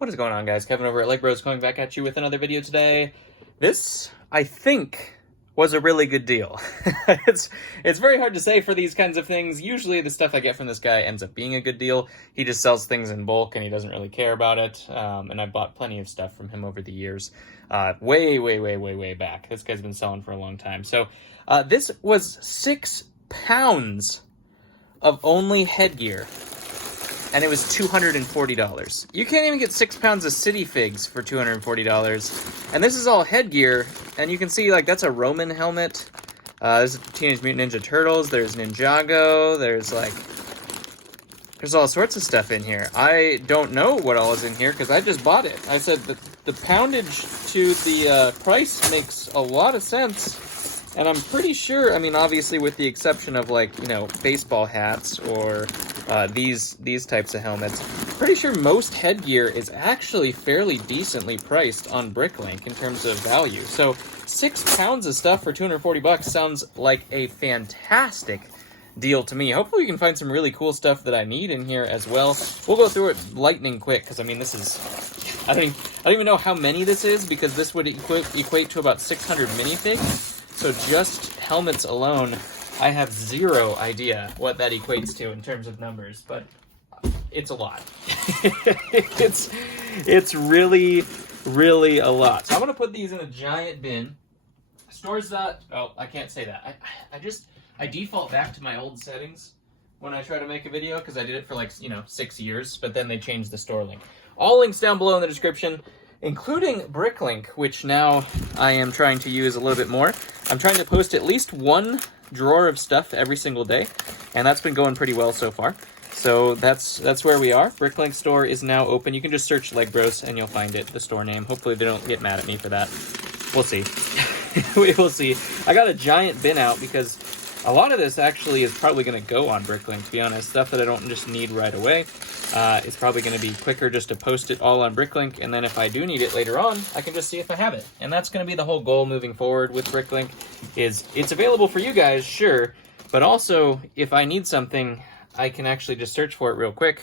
What is going on, guys? Kevin over at Legbros coming back at you with another video today. This, I think, was a really good deal. It's very hard to say for these kinds of things. Usually the stuff I get from this guy ends up being a good deal. He just sells things in bulk and he doesn't really care about it. And I've bought plenty of stuff from him over the years. Way back. This guy's been selling for a long time. So this was 6 pounds of only headgear. And it was $240. You can't even get 6 pounds of city figs for $240. And this is all headgear, and you can see, like, that's a Roman helmet. There's Teenage Mutant Ninja Turtles, there's Ninjago, there's all sorts of stuff in here. I don't know what all is in here, because I just bought it. I said that the poundage to the price makes a lot of sense. And I'm pretty sure, I mean, obviously with the exception of, like, you know, baseball hats or these types of helmets, pretty sure most headgear is actually fairly decently priced on Bricklink in terms of value. So 6 pounds of stuff for $240 sounds like a fantastic deal to me. Hopefully we can find some really cool stuff that I need in here as well. We'll go through it lightning quick, because I mean, this is, I don't even know how many this is, because this would equate to about 600 minifigs. So just helmets alone, I have zero idea what that equates to in terms of numbers, but it's a lot. it's really a lot. So I'm gonna put these in a giant bin. Stores that, oh, I can't say that. I default back to my old settings when I try to make a video, because I did it for, like, you know, 6 years, but then they changed the store link. All links down below in the description, including Bricklink, which now I am trying to use a little bit more. I'm trying to post at least one drawer of stuff every single day, and that's been going pretty well so far. So that's where we are. Bricklink store is now open. You can just search Legbros and you'll find it, the store name. Hopefully they don't get mad at me for that. We'll see. We will see. I got a giant bin out because a lot of this actually is probably going to go on Bricklink, to be honest. Stuff that I don't just need right away. It's probably going to be quicker just to post it all on Bricklink, and then if I do need it later on, I can just see if I have it. And that's going to be the whole goal moving forward with Bricklink, is it's available for you guys, sure, but also if I need something, I can actually just search for it real quick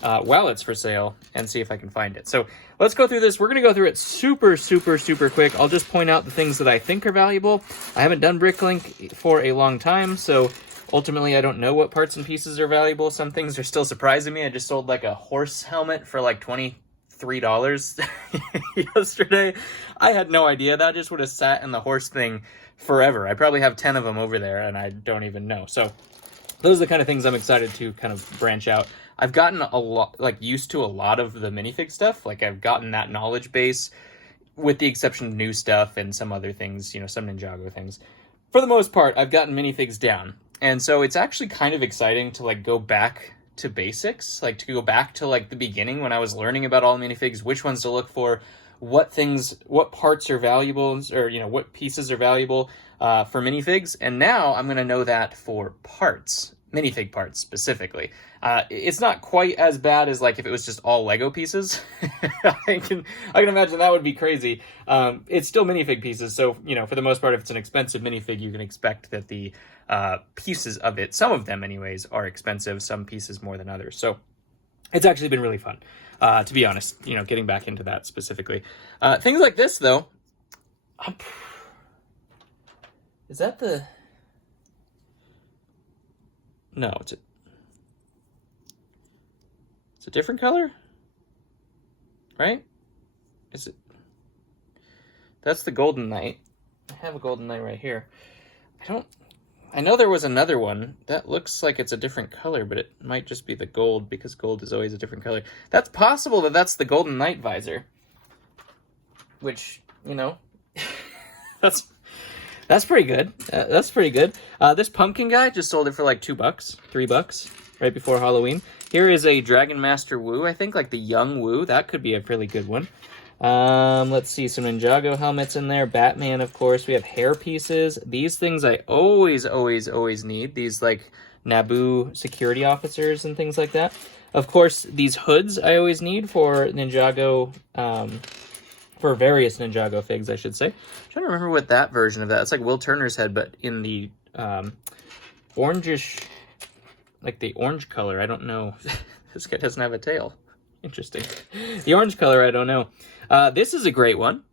while it's for sale and see if I can find it. So let's go through this. We're going to go through it super quick. I'll just point out the things that I think are valuable. I haven't done Bricklink for a long time, so ultimately I don't know what parts and pieces are valuable. Some things are still surprising me. I just sold, like, a horse helmet for like $23 yesterday. I had no idea. That just would have sat in the horse thing forever. I probably have 10 of them over there and I don't even know. So those are the kind of things I'm excited to kind of branch out. I've gotten a lot, like, used to a lot of the minifig stuff. Like, I've gotten that knowledge base, with the exception of new stuff and some other things, you know, some Ninjago things. For the most part, I've gotten minifigs down. And so it's actually kind of exciting to, like, go back to basics, like, to go back to, like, the beginning when I was learning about all minifigs, which ones to look for, what parts are valuable, or, you know, what pieces are valuable for minifigs. And now I'm going to know that for parts. Minifig parts specifically. It's not quite as bad as, like, if it was just all Lego pieces. I can imagine that would be crazy. It's still minifig pieces, so, you know, for the most part, if it's an expensive minifig, you can expect that the pieces of it, some of them anyways, are expensive, some pieces more than others. So it's actually been really fun, to be honest, you know, getting back into that specifically. Things like this, though, is that the... No, it's a different color, right? Is it? That's the Golden Knight. I have a Golden Knight right here. I know there was another one that looks like it's a different color, but it might just be the gold, because gold is always a different color. That's possible that that's the Golden Knight visor, which, you know, That's pretty good. That's pretty good. This pumpkin guy, just sold it for like $2, $3, right before Halloween. Here is a Dragon Master Wu, I think, like the young Wu. That could be a really good one. Let's see, some Ninjago helmets in there. Batman, of course. We have hair pieces. These things I always need. These, like, Naboo security officers and things like that. Of course, these hoods I always need for Ninjago, for various Ninjago figs, I should say. I'm trying to remember what that version of that. It's like Will Turner's head, but in the orangish, like the orange color. I don't know. This guy doesn't have a tail. Interesting. The orange color, I don't know. This is a great one.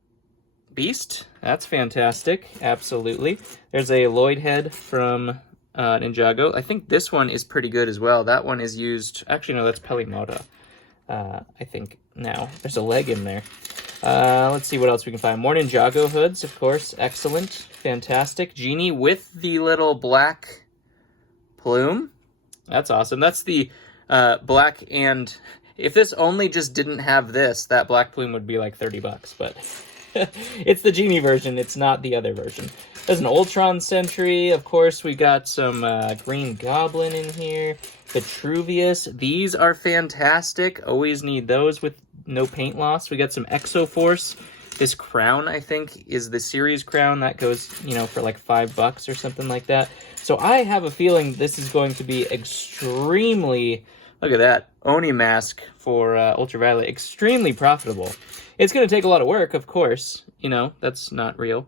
Beast. That's fantastic. Absolutely. There's a Lloyd head from Ninjago. I think this one is pretty good as well. That one is used... Actually, no, that's Pelimota. I think now. There's a leg in there. Let's see what else we can find. More Ninjago hoods, of course. Excellent. Fantastic. Genie with the little black plume. That's awesome. That's the black and... If this only just didn't have this, that black plume would be like $30, but it's the Genie version. It's not the other version. There's an Ultron Sentry. Of course, we got some Green Goblin in here. Vitruvius. These are fantastic. Always need those with no paint loss. We got some Exoforce. This crown, I think, is the series crown. That goes, you know, for like $5 or something like that. So I have a feeling this is going to be extremely... Look at that. Oni mask for Ultraviolet. Extremely profitable. It's going to take a lot of work, of course. You know, that's not real.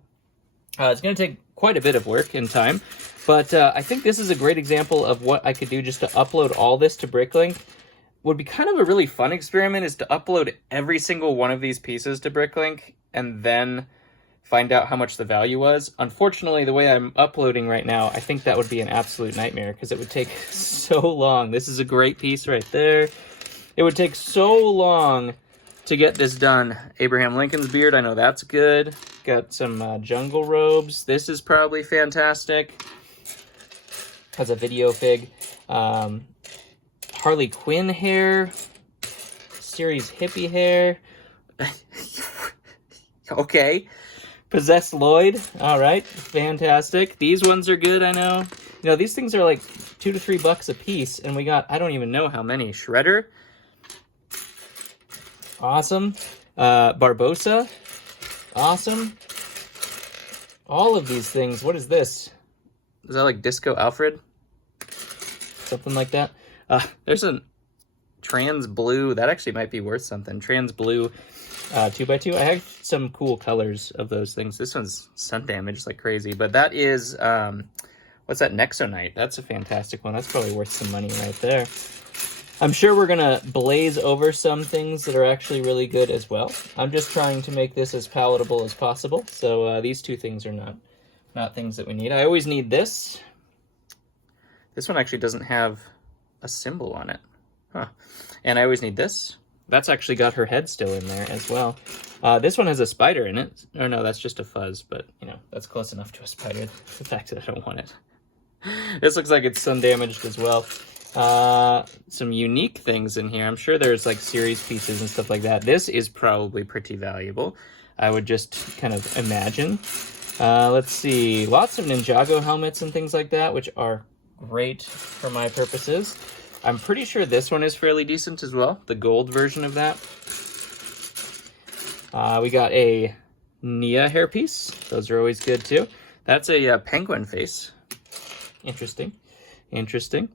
It's going to take quite a bit of work and time. But I think this is a great example of what I could do just to upload all this to Bricklink. Would be kind of a really fun experiment is to upload every single one of these pieces to Bricklink and then find out how much the value was. Unfortunately, the way I'm uploading right now, I think that would be an absolute nightmare because it would take so long. This is a great piece right there. It would take so long to get this done. Abraham Lincoln's beard, I know that's good. Got some jungle robes. This is probably fantastic. Has a video fig. Harley Quinn hair. Series hippie hair. Okay. Possessed Lloyd. All right. Fantastic. These ones are good, I know. You know, these things are like $2 to $3 a piece, and we got, I don't even know how many. Shredder. Awesome. Barbosa. Awesome. All of these things. What is this? Is that like Disco Alfred? Something like that. There's a trans blue. That actually might be worth something. Trans blue 2x2. I have some cool colors of those things. This one's sun damaged like crazy. But that is, what's that? Nexonite. That's a fantastic one. That's probably worth some money right there. I'm sure we're going to blaze over some things that are actually really good as well. I'm just trying to make this as palatable as possible. So these two things are not things that we need. I always need this. This one actually doesn't have a symbol on it. Huh. And I always need this. That's actually got her head still in there as well. This one has a spider in it. Or no, that's just a fuzz, but, you know, that's close enough to a spider. The fact that I don't want it. This looks like it's sun damaged as well. Some unique things in here. I'm sure there's like series pieces and stuff like that. This is probably pretty valuable. I would just kind of imagine. Let's see. Lots of Ninjago helmets and things like that, which are great for my purposes. I'm pretty sure this one is fairly decent as well. The gold version of that. We got a Nia hairpiece. Those are always good too. That's a penguin face. Interesting. Interesting.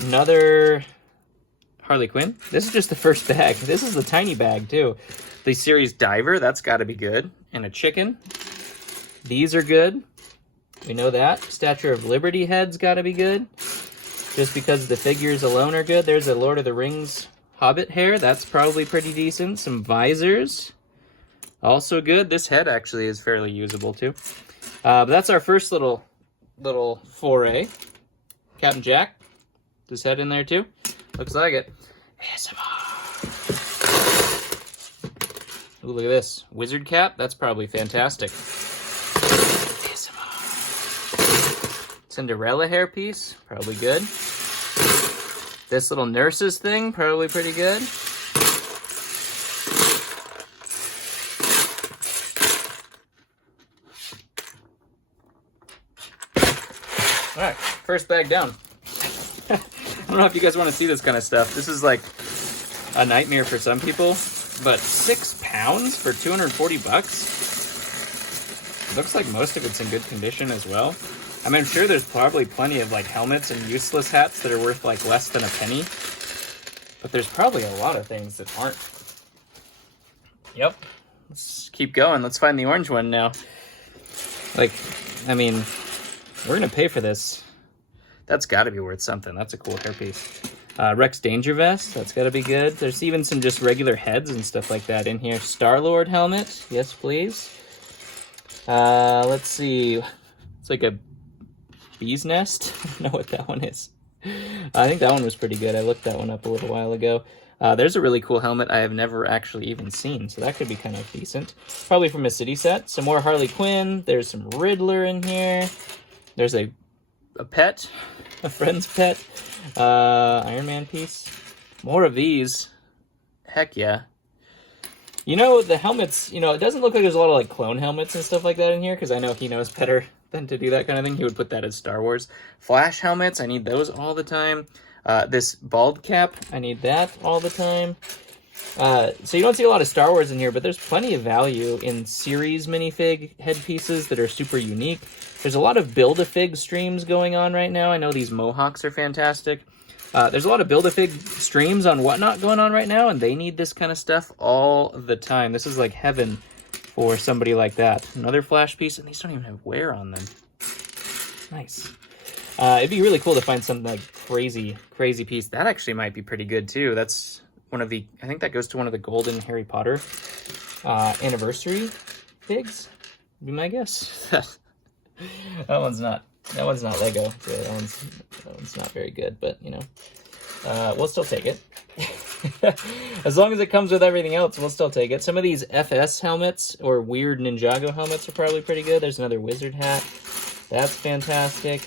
Another Harley Quinn. This is just the first bag. This is the tiny bag too. The series Diver, that's got to be good. And a chicken. These are good. We know that. Statue of Liberty head's got to be good. Just because the figures alone are good. There's a Lord of the Rings Hobbit hair. That's probably pretty decent. Some visors. Also good. This head actually is fairly usable too. But that's our first little foray. Captain Jack. His head in there too. Looks like it. ASMR. Ooh, look at this. Wizard cap. That's probably fantastic. ASMR. Cinderella hairpiece. Probably good. This little nurse's thing. Probably pretty good. Alright, first bag down. I don't know if you guys want to see this kind of stuff. This is like a nightmare for some people, but £6 for $240? Looks like most of it's in good condition as well. I mean, I'm sure there's probably plenty of like helmets and useless hats that are worth like less than a penny, but there's probably a lot of things that aren't. Yep. Let's keep going. Let's find the orange one now. Like, I mean, we're gonna pay for this. That's got to be worth something. That's a cool hairpiece. Rex Danger Vest, that's got to be good. There's even some just regular heads and stuff like that in here. Star-Lord helmet, yes please. Let's see, it's like a bee's nest. I don't know what that one is. I think that one was pretty good. I looked that one up a little while ago. There's a really cool helmet I have never actually even seen, so that could be kind of decent. Probably from a city set. Some more Harley Quinn. There's some Riddler in here. There's a pet, a friend's pet. Iron Man piece. More of these. Heck yeah. You know, the helmets, you know, it doesn't look like there's a lot of like clone helmets and stuff like that in here, because I know he knows better than to do that kind of thing. He would put that as Star Wars. Flash helmets, I need those all the time. This bald cap, I need that all the time. So you don't see a lot of Star Wars in here, but there's plenty of value in series minifig headpieces that are super unique. There's a lot of Build-A-Fig streams going on right now. I know these mohawks are fantastic. There's a lot of Build-A-Fig streams on Whatnot going on right now, and they need this kind of stuff all the time. This is like heaven for somebody like that. Another Flash piece, and these don't even have wear on them. Nice. It'd be really cool to find something like crazy piece. That actually might be pretty good too. That's one of the, I think that goes to one of the golden Harry Potter anniversary figs, would be my guess. That one's not Lego. Yeah, that one's not very good, but you know, we'll still take it. As long as it comes with everything else, we'll still take it. Some of these FS helmets or weird Ninjago helmets are probably pretty good. There's another wizard hat. That's fantastic.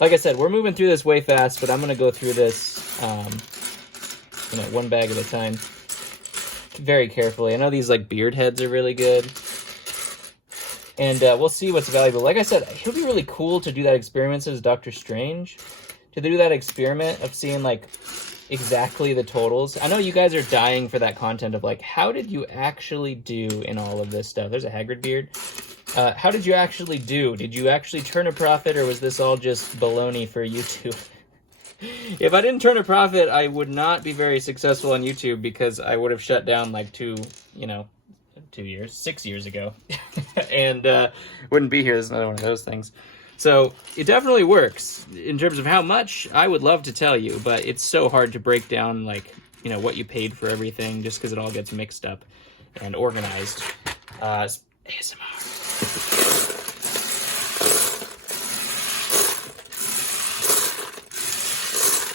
Like I said, we're moving through this way fast, but I'm going to go through this, you know, one bag at a time very carefully. I know these like beard heads are really good. And we'll see what's valuable. Like I said, it would be really cool to do that experiment as Doctor Strange. To do that experiment of seeing like exactly the totals. I know you guys are dying for that content of like, how did you actually do in all of this stuff? There's a Hagrid beard. How did you actually do? Did you actually turn a profit, or was this all just baloney for YouTube? If I didn't turn a profit, I would not be very successful on YouTube, because I would have shut down like 6 years ago. And wouldn't be here. There's another one of those things. So it definitely works. In terms of how much, I would love to tell you, but it's so hard to break down like, you know, what you paid for everything, just because it all gets mixed up and organized. ASMR.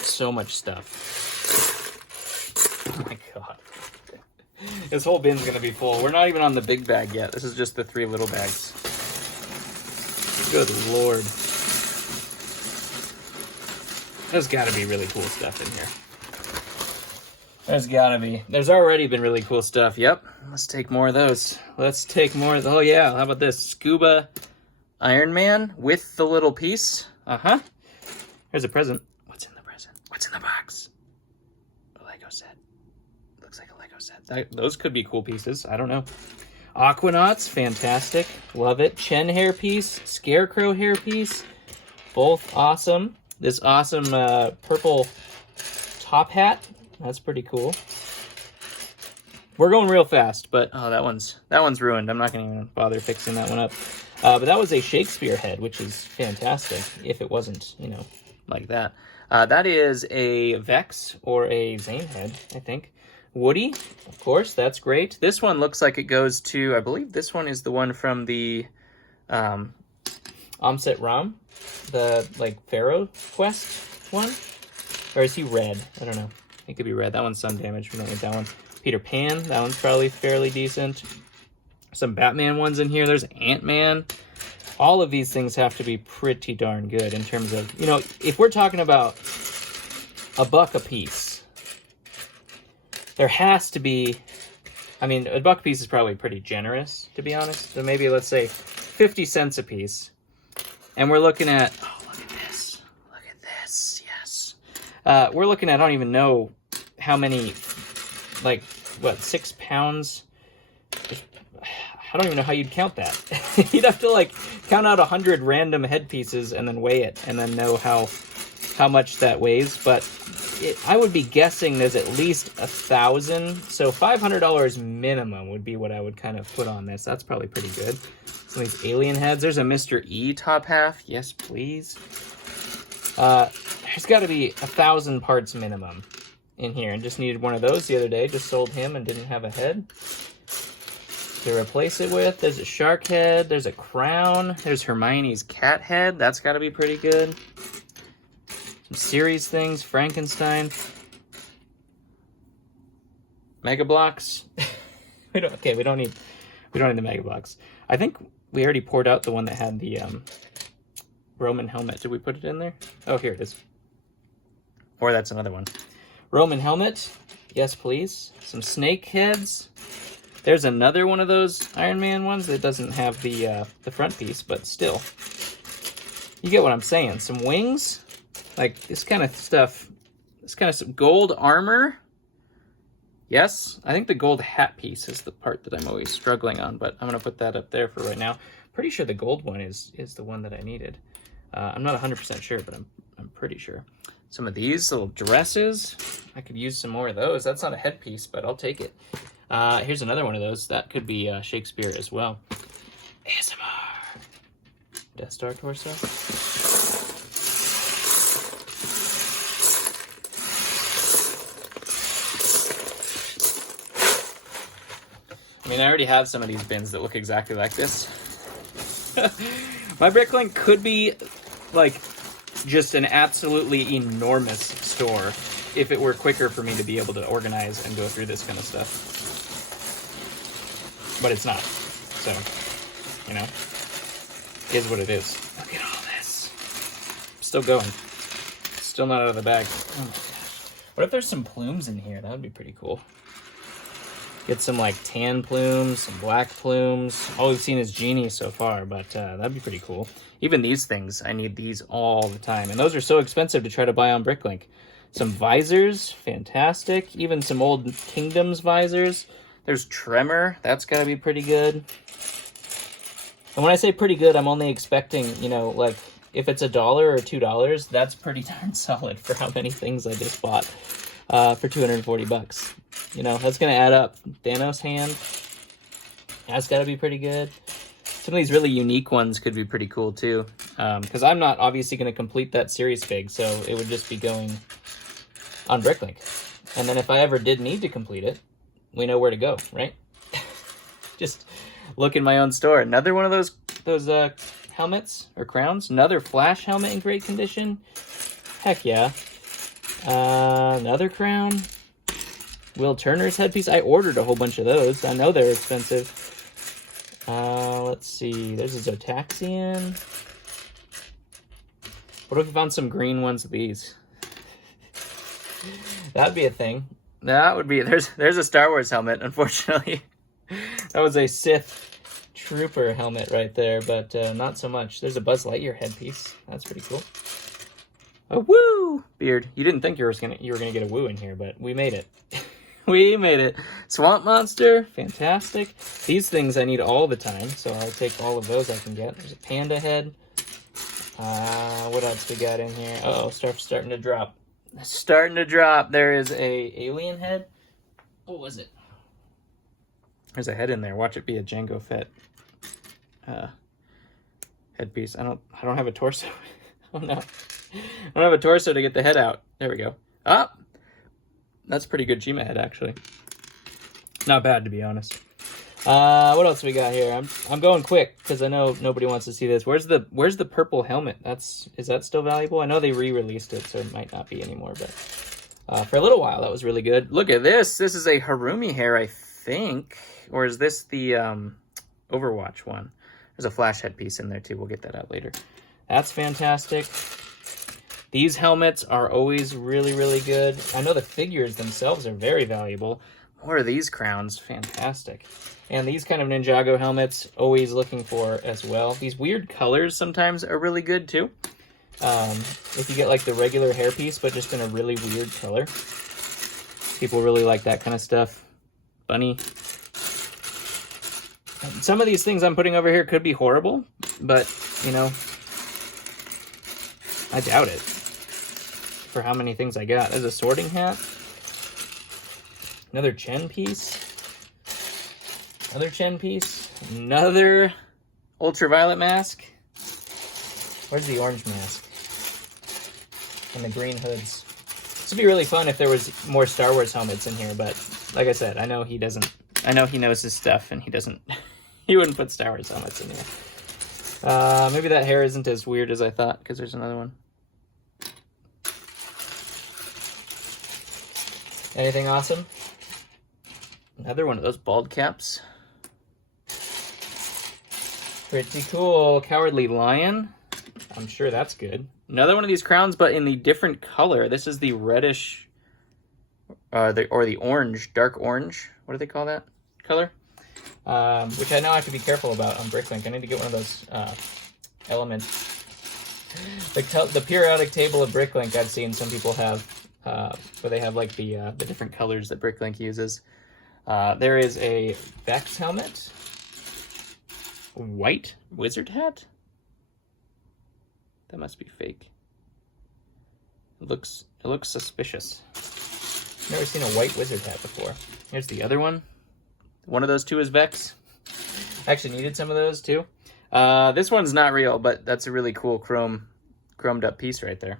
So much stuff. Oh my god. This whole bin's gonna be full. We're not even on the big bag yet. This is just the 3 little bags. Good lord. There's gotta be really cool stuff in here. There's gotta be. There's already been really cool stuff. Yep. Let's take more of those. Let's take more of oh yeah, how about this? Scuba Iron Man with the little piece. Uh-huh. Here's a present. What's in the present? What's in the box? A Lego set. Looks like a Lego set. Those could be cool pieces. I don't know. Aquanauts, fantastic. Love it. Chen hairpiece, Scarecrow hairpiece. Both awesome. This awesome purple top hat. That's pretty cool. We're going real fast, but oh, that one's ruined. I'm not going to even bother fixing that one up. But that was a Shakespeare head, which is fantastic. If it wasn't, you know, like that. That is a Vex or a Zane head, I think. Woody, of course, that's great. This one looks like it goes to, I believe this one is the one from the Amset Ram, the like Pharaoh Quest one. Or is he red? I don't know. It could be red. That one's sun damage. We don't need that one. Peter Pan, that one's probably fairly decent. Some Batman ones in here. There's Ant-Man. All of these things have to be pretty darn good in terms of, you know, if we're talking about $1 a piece, there has to be, I mean, $1 a piece is probably pretty generous, to be honest. So maybe let's say 50 cents a piece. And we're looking at, oh, look at this. Look at this, yes. We're looking at, I don't even know how many, like, what, 6 pounds? I don't even know how you'd count that. You'd have to, like, count out 100 random headpieces and then weigh it and then know how much that weighs. But I would be guessing there's at least 1,000. So $500 minimum would be what I would kind of put on this. That's probably pretty good. Some of these alien heads. There's a Mr. E top half. Yes, please. there's got to be 1,000 parts minimum in here, and just needed one of those the other day. Just sold him and didn't have a head to replace it with. There's a shark head. There's a crown. There's Hermione's cat head. That's got to be pretty good. Some series things. Frankenstein. Mega Blocks. we don't need the Mega Blocks. I think we already poured out the one that had the Roman helmet. Did we put it in there? Oh, here it is. Or that's another one. Roman helmet. Yes, please. Some snake heads. There's another one of those Iron Man ones that doesn't have the front piece, but still. You get what I'm saying. Some wings. Like this kind of stuff. This kind of some gold armor. Yes, I think the gold hat piece is the part that I'm always struggling on, but I'm going to put that up there for right now. Pretty sure the gold one is the one that I needed. I'm not 100% sure, but I'm pretty sure. Some of these little dresses. I could use some more of those. That's not a headpiece, but I'll take it. Here's another one of those. That could be Shakespeare as well. ASMR. Death Star torso. I mean, I already have some of these bins that look exactly like this. My Bricklink could be, like, just an absolutely enormous store if it were quicker for me to be able to organize and go through this kind of stuff. But it's not. So, you know, it is what it is. Look at all this. Still going. Still not out of the bag. Oh my gosh. What if there's some plumes in here? That would be pretty cool. Get some like tan plumes, some black plumes. All we've seen is genies so far, but that'd be pretty cool. Even these things, I need these all the time. And those are so expensive to try to buy on Bricklink. Some visors, fantastic. Even some old Kingdoms visors. There's Tremor, that's gotta be pretty good. And when I say pretty good, I'm only expecting, you know, like, if it's $1 or $2, that's pretty darn solid for how many things I just bought for 240 bucks. You know, that's gonna add up. Thanos hand, that's gotta be pretty good. Some of these really unique ones could be pretty cool too. Because I'm not obviously gonna complete that series fig, so it would just be going on Bricklink. And then if I ever did need to complete it, we know where to go, right? Just look in my own store. Another one of those helmets or crowns. Another Flash helmet in great condition. Heck yeah. Another crown. Will Turner's headpiece. I ordered a whole bunch of those. I know they're expensive. Let's see. There's a Zotaxian. What if we found some green ones of these? That'd be a thing. That would be... There's a Star Wars helmet, unfortunately. That was a Sith Trooper helmet right there, but not so much. There's a Buzz Lightyear headpiece. That's pretty cool. A woo beard. You didn't think you were gonna get a woo in here, but we made it. We made it. Swamp Monster, fantastic. These things I need all the time, so I'll take all of those I can get. There's a panda head. What else we got in here? Uh-oh, stuff's starting to drop. Starting to drop. There is a alien head. What was it? There's a head in there. Watch it be a Jango Fett headpiece. I don't have a torso. Oh no. I don't have a torso to get the head out. There we go. Ah! That's a pretty good Chima head, actually. Not bad, to be honest. What else we got here? I'm going quick because I know nobody wants to see this. Where's the purple helmet? Is that still valuable? I know they re-released it, so it might not be anymore. But for a little while, that was really good. Look at this. This is a Harumi hair, I think, or is this the Overwatch one? There's a Flash headpiece in there too. We'll get that out later. That's fantastic. These helmets are always really, really good. I know the figures themselves are very valuable. More of these crowns, fantastic. And these kind of Ninjago helmets, always looking for as well. These weird colors sometimes are really good too. If you get like the regular hairpiece, but just in a really weird color. People really like that kind of stuff. Bunny. Some of these things I'm putting over here could be horrible, but, you know, I doubt it. For how many things I got. There's a sorting hat. Another Chen piece. Another Chen piece. Another ultraviolet mask. Where's the orange mask? and the green hoods. This would be really fun if there was more Star Wars helmets in here, but like I said, I know he doesn't. I know he knows his stuff, and he doesn't. He wouldn't put Star Wars helmets in here. Maybe that hair isn't as weird as I thought, because there's another one. Anything awesome? Another one of those bald caps. Pretty cool. Cowardly Lion. I'm sure that's good. Another one of these crowns, but in the different color. This is the reddish, or the orange, dark orange. What do they call that color? Which I now have to be careful about on Bricklink. I need to get one of those elements. The periodic table of Bricklink I've seen some people have, where they have like the different colors that Bricklink uses. There is a Vex helmet, white wizard hat. That must be fake. It looks suspicious. Never seen a white wizard hat before. Here's the other one. One of those two is Vex. I actually needed some of those too. This one's not real, but that's a really cool chromed up piece right there.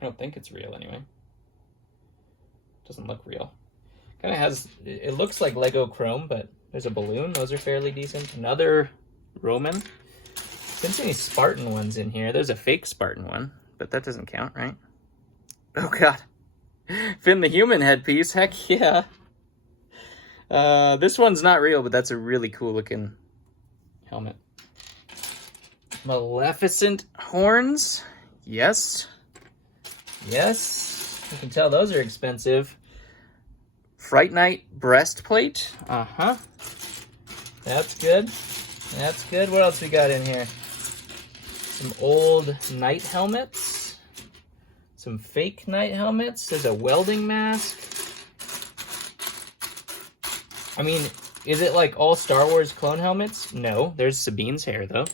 I don't think it's real anyway. Doesn't look real. Kind of has, it looks like Lego chrome, but there's a balloon. Those are fairly decent. Another Roman. Didn't see any Spartan ones in here. There's a fake Spartan one, but that doesn't count, right? Oh god. Finn the Human headpiece, heck yeah. This one's not real, but that's a really cool looking helmet. Maleficent horns. Yes. Yes. You can tell those are expensive. Fright Night breastplate. Uh-huh. That's good. That's good. What else we got in here? Some old knight helmets. Some fake knight helmets. There's a welding mask. I mean, is it like all Star Wars clone helmets? No. There's Sabine's hair, though.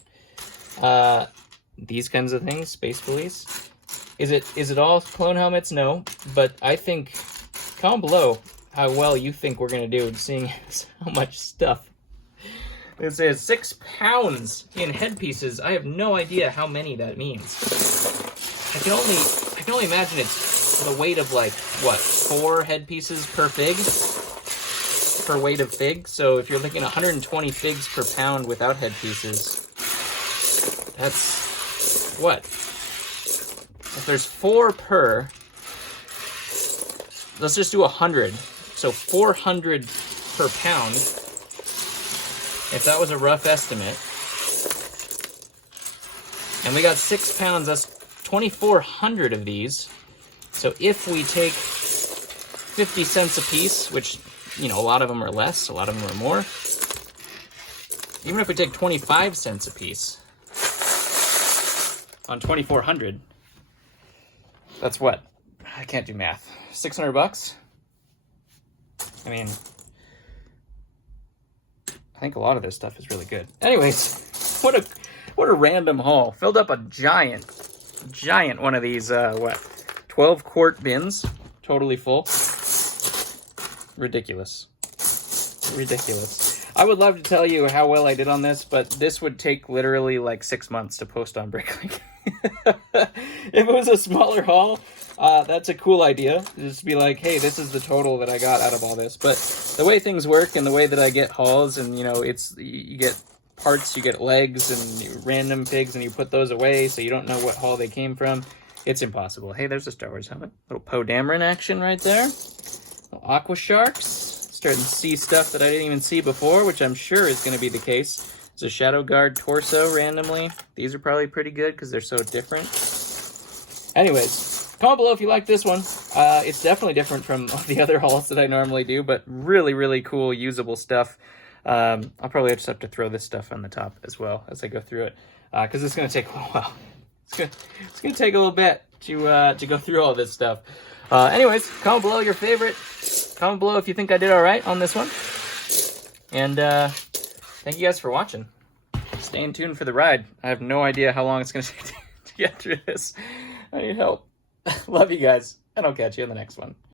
These kinds of things. Space Police. Is it all clone helmets? No. But I think, comment below how well you think we're going to do, seeing how much stuff. It says 6 pounds in headpieces. I have no idea how many that means. I can only imagine it's the weight of like, what, 4 headpieces per fig? Per weight of fig? So if you're looking at 120 figs per pound without headpieces, that's, what? If there's 4 per, let's just do 100. So 400 per pound. If that was a rough estimate, and we got 6 pounds, that's 2,400 of these. So if we take 50 cents a piece, which, you know, a lot of them are less, a lot of them are more. Even if we take 25 cents a piece on 2,400, that's what? I can't do math. 600 bucks? I mean, I think a lot of this stuff is really good. Anyways, what a random haul. Filled up a giant one of these, 12-quart bins. Totally full. Ridiculous. Ridiculous. I would love to tell you how well I did on this, but this would take literally like 6 months to post on Bricklink. If it was a smaller haul, that's a cool idea. Just be like, hey, this is the total that I got out of all this. But the way things work and the way that I get hauls, and you know, you get parts, you get legs and random pigs, and you put those away so you don't know what haul they came from. It's impossible. Hey, there's a Star Wars helmet. Little Poe Dameron action right there. Little Aqua Sharks. Starting to see stuff that I didn't even see before, which I'm sure is going to be the case. There's a Shadow Guard torso randomly. These are probably pretty good because they're so different. Anyways, comment below if you like this one. It's definitely different from the other hauls that I normally do, but really, really cool, usable stuff. I'll probably just have to throw this stuff on the top as well as I go through it, because it's going to take a while. It's going to take a little bit to go through all this stuff. Anyways, comment below your favorite. Comment below if you think I did all right on this one. And thank you guys for watching. Stay tuned for the ride. I have no idea how long it's going to take to get through this. I need help. Love you guys, and I'll catch you in the next one.